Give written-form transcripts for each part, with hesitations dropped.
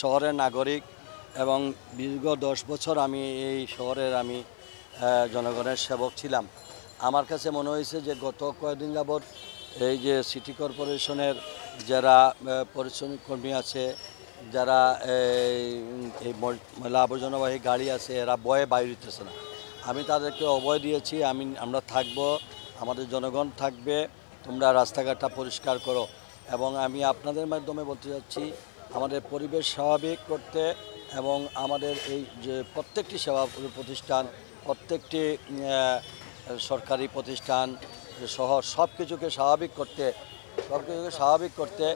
শহরের নাগরিক এবং দীর্ঘ 10 বছর আমি এই শহরের জনগণের সেবক ছিলাম। আমার কাছে মনে হয়েছে যে গত কয়েকদিন যাবৎ এই যে সিটি কর্পোরেশনের যারা পরিশ্রমিক কর্মী আছে, যারা এই ময়লা আবর্জনাবাহী গাড়ি আছে, এরা ভয়ে বাইরে হইতেছে না। আমি তাদেরকে অভয় দিয়েছি, আমরা থাকব, আমাদের জনগণ থাকবে, তোমরা রাস্তাঘাটটা পরিষ্কার করো। এবং আমি আপনাদের মাধ্যমে বলতে চাচ্ছি, আমাদের পরিবেশ স্বাভাবিক করতে এবং আমাদের এই যে প্রত্যেকটি সেবা প্রতিষ্ঠান, প্রত্যেকটি সরকারি প্রতিষ্ঠান সহ সব কিছুকে স্বাভাবিক করতে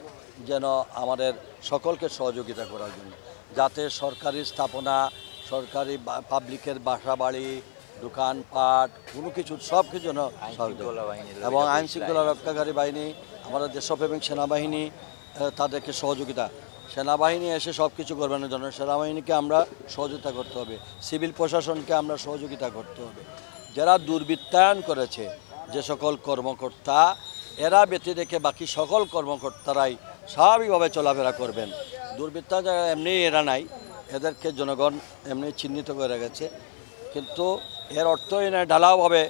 যেন আমাদের সকলকে সহযোগিতা করার জন্য, যাতে সরকারি স্থাপনা, সরকারি পাবলিকের বাসা বাড়ি, দোকানপাট, কোনো কিছু সব কিছু যেন এবং আইন শৃঙ্খলা রক্ষাকারী বাহিনী, আমাদের দেশপ্রেমিক সেনাবাহিনী তাদেরকে সহযোগিতা, সেনাবাহিনী এসে সব কিছু করবে না, জন্য সেনাবাহিনীকে আমরা সহযোগিতা করতে হবে, সিভিল প্রশাসনকে আমরা সহযোগিতা করতে হবে। যারা দুর্বৃত্তায়ন করেছে যে সকল কর্মকর্তা, এরা ব্যতি রেখে বাকি সকল কর্মকর্তারাই স্বাভাবিকভাবে চলাফেরা করবেন। দুর্বৃত্তায়ন যারা এমনি এরা নাই, এদেরকে জনগণ এমনি চিহ্নিত করে গেছে, কিন্তু এর অর্থ এই নয় ঢালাওভাবে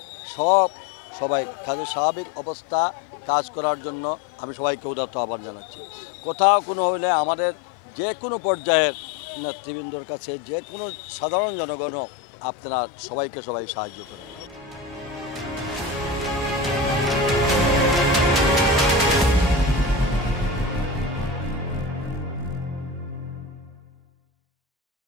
সবাই কাজে স্বাভাবিক অবস্থা কাজ করার জন্য আমি সবাইকে উদাত্ত আহ্বান জানাচ্ছি। কোথাও কোনো হইলে আমাদের যে কোনো পর্যায়ের নেতৃবৃন্দর কাছে, যে কোনো সাধারণ জনগণও আপনারা সবাই সাহায্য করেন।